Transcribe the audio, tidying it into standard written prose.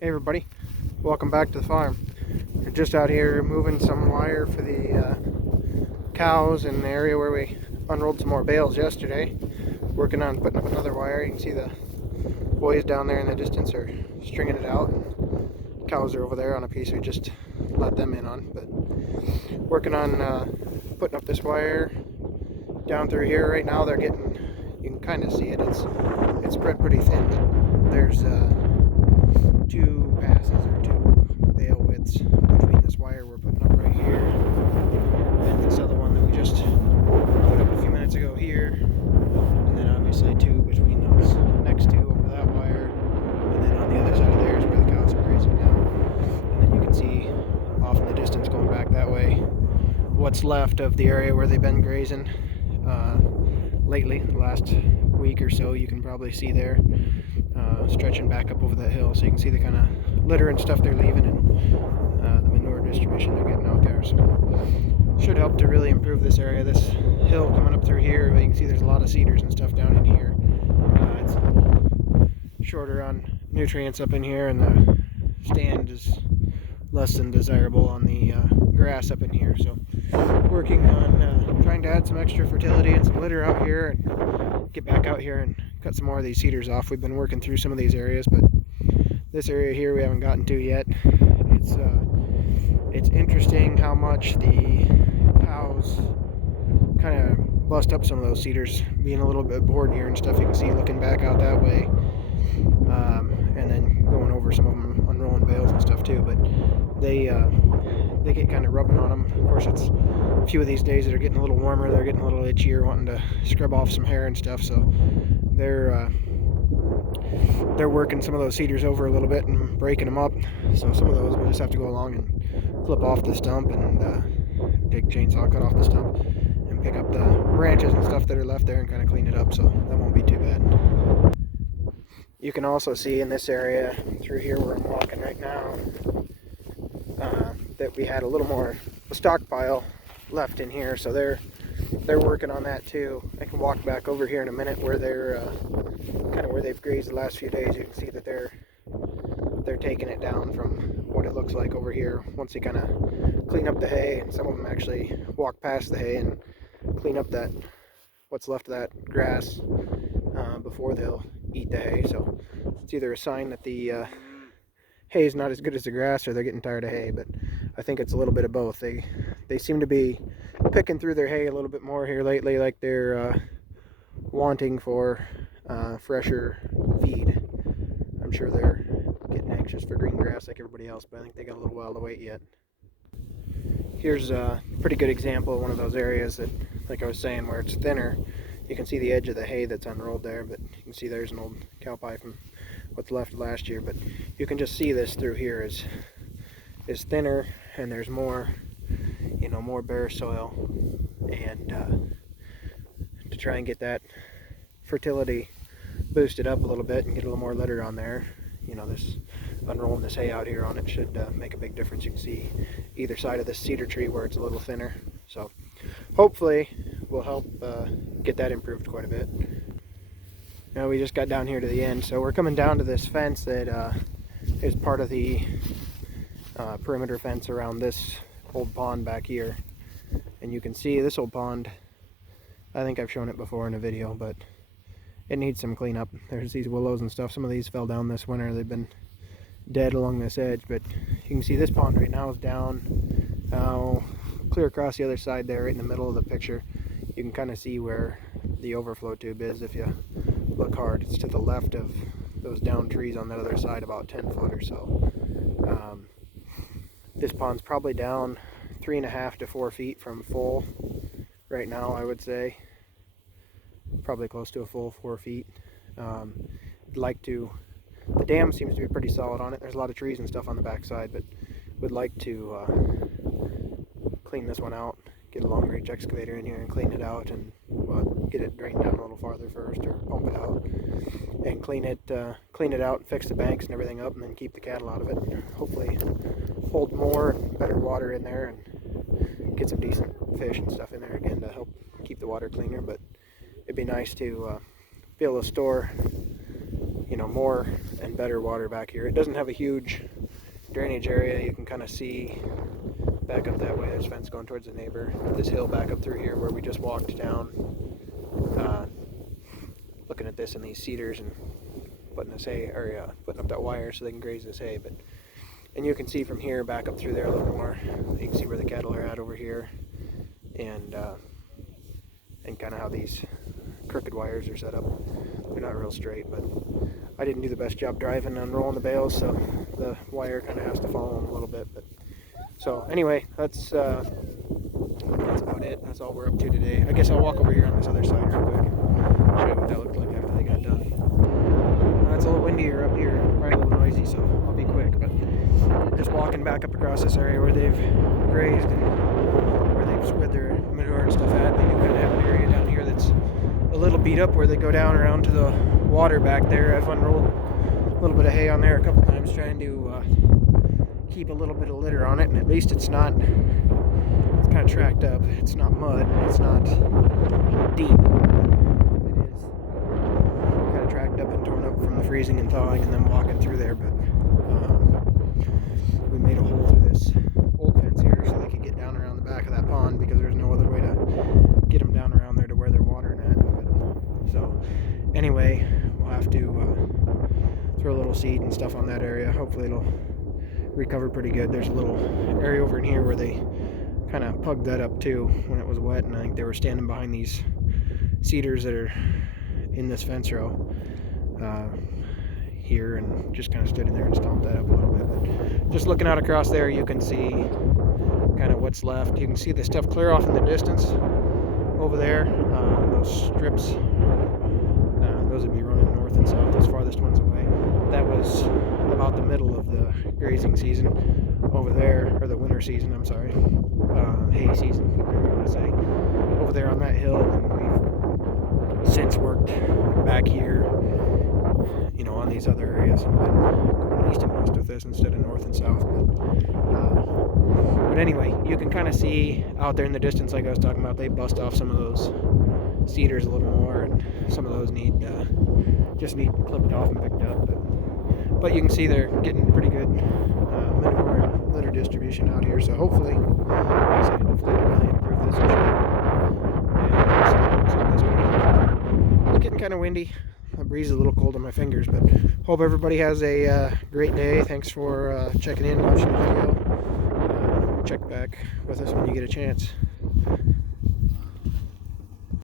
Hey everybody, welcome back to the farm. We're just out here moving some wire for the cows in the area where we unrolled some more bales yesterday. Working on putting up another wire. You can see the boys down there in the distance are stringing it out. Cows are over there on a piece we just let them in on. But working on putting up this wire down through here. Right now they're getting, you can kind of see it, it's spread pretty thin, but there's two passes or two bale widths between this wire we're putting up right here and this other one that we just put up a few minutes ago here, and then obviously two between those next two over that wire, and then on the other side of there is where the cows are grazing now. And then you can see off in the distance going back that way what's left of the area where they've been grazing lately, the last week or so. You can probably see there stretching back up over that hill, so you can see the kind of litter and stuff they're leaving and the manure distribution they're getting out there. So should help to really improve this area. This hill coming up through here, you can see there's a lot of cedars and stuff down in here. It's a little shorter on nutrients up in here, and the stand is less than desirable on the grass up in here. So working on trying to add some extra fertility and some litter out here, and get back out here and cut some more of these cedars off. We've been working through some of these areas, but this area here we haven't gotten to yet. It's interesting how much the cows kind of bust up some of those cedars, being a little bit bored here and stuff. You can see looking back out that way, and then going over some of them unrolling bales and stuff too. But they get kind of rubbing on them. Of course, it's a few of these days that are getting a little warmer. They're getting a little itchier, wanting to scrub off some hair and stuff. So they're working some of those cedars over a little bit and breaking them up. So some of those we'll just have to go along and clip off the stump and take a chainsaw, cut off the stump, and pick up the branches and stuff that are left there and kind of clean it up. So that won't be too bad. You can also see in this area through here where I'm walking right now that we had a little more stockpile left in here, so they're working on that too. I can walk back over here in a minute where they're kind of where they've grazed the last few days. You can see that they're taking it down from what it looks like over here once they kind of clean up the hay, and some of them actually walk past the hay and clean up that what's left of that grass before they'll eat the hay. So it's either a sign that the hay is not as good as the grass, or they're getting tired of hay. But I think it's a little bit of both. They seem to be picking through their hay a little bit more here lately, like they're wanting for fresher feed. I'm sure they're getting anxious for green grass like everybody else, but I think they got a little while to wait yet. Here's a pretty good example of one of those areas that, like I was saying, where it's thinner. You can see the edge of the hay that's unrolled there, but you can see there's an old cow pie from what's left last year. But you can just see this through here is thinner, and there's more, more bare soil. And to try and get that fertility boosted up a little bit and get a little more litter on there, this unrolling this hay out here on it should make a big difference. You can see either side of this cedar tree where it's a little thinner. So hopefully will help get that improved quite a bit. Now we just got down here to the end, so we're coming down to this fence that is part of the perimeter fence around this old pond back here. And you can see this old pond, I think I've shown it before in a video, but it needs some cleanup. There's these willows and stuff. Some of these fell down this winter. They've been dead along this edge, but you can see this pond right now is down. Now clear across the other side there, right in the middle of the picture, you can kind of see where the overflow tube is if you look hard. It's to the left of those down trees on the other side, about 10 foot or so. This pond's probably down 3.5 to 4 feet from full right now, I would say. Probably close to a full 4 feet. The dam seems to be pretty solid on it. There's a lot of trees and stuff on the back side, but would like to clean this one out, get a long reach excavator in here and clean it out, and get it drained down a little farther first, or pump it out and clean it out and fix the banks and everything up, and then keep the cattle out of it. Hopefully hold more and better water in there and get some decent fish and stuff in there again to help keep the water cleaner. But it'd be nice to be able to store you know, more and better water back here. It doesn't have a huge drainage area. You can kind of see back up that way. There's fence going towards the neighbor. This hill back up through here where we just walked down, looking at this and these cedars and putting this hay, or putting up that wire so they can graze this hay. And you can see from here back up through there a little more. You can see where the cattle are at over here, and kind of how these crooked wires are set up. They're not real straight, but I didn't do the best job driving and unrolling the bales, so the wire kind of has to follow them a little bit. But so anyway, that's about it. That's all we're up to today. I guess I'll walk over here on this other side real quick, show you what that looked like after they got done. It's a little windier up here, probably a little noisy, so I'll be quick. But just walking back up across this area where they've grazed and where they've spread their manure and stuff at. They do kind of have an area down here that's a little beat up where they go down around to the water back there. I've unrolled a little bit of hay on there a couple times, trying to keep a little bit of litter on it, and at least it's not, it's kind of tracked up. It's not mud, it's not deep. It is kind of tracked up and torn up from the freezing and thawing and then walking through there. But we made a hole through this old fence here so they could get down around the back of that pond, because there's no other way to get them down around there to where they're watering at. But, so anyway, we'll have to throw a little seed and stuff on that area. Hopefully it'll recover pretty good. There's a little area over in here where they kind of pugged that up too when it was wet, and I think they were standing behind these cedars that are in this fence row here, and just kind of stood in there and stomped that up a little bit. But just looking out across there, you can see kind of what's left. You can see the stuff clear off in the distance over there. Those strips, those would be running north and south, those farthest ones away. That was about the middle of the grazing season over there, or the winter season, I'm sorry, hay season, whatever you want to say, over there on that hill. And we've since worked back here, you know, on these other areas, and been going east and west with this instead of north and south. But anyway, you can kind of see out there in the distance, like I was talking about, they bust off some of those cedars a little more, and some of those just need clipped off and picked up. But you can see they're getting pretty good manure and litter distribution out here. So hopefully it'll really improve this issue. It's getting kind of windy. The breeze is a little cold on my fingers, but hope everybody has a great day. Thanks for checking in, watching the video. Check back with us when you get a chance.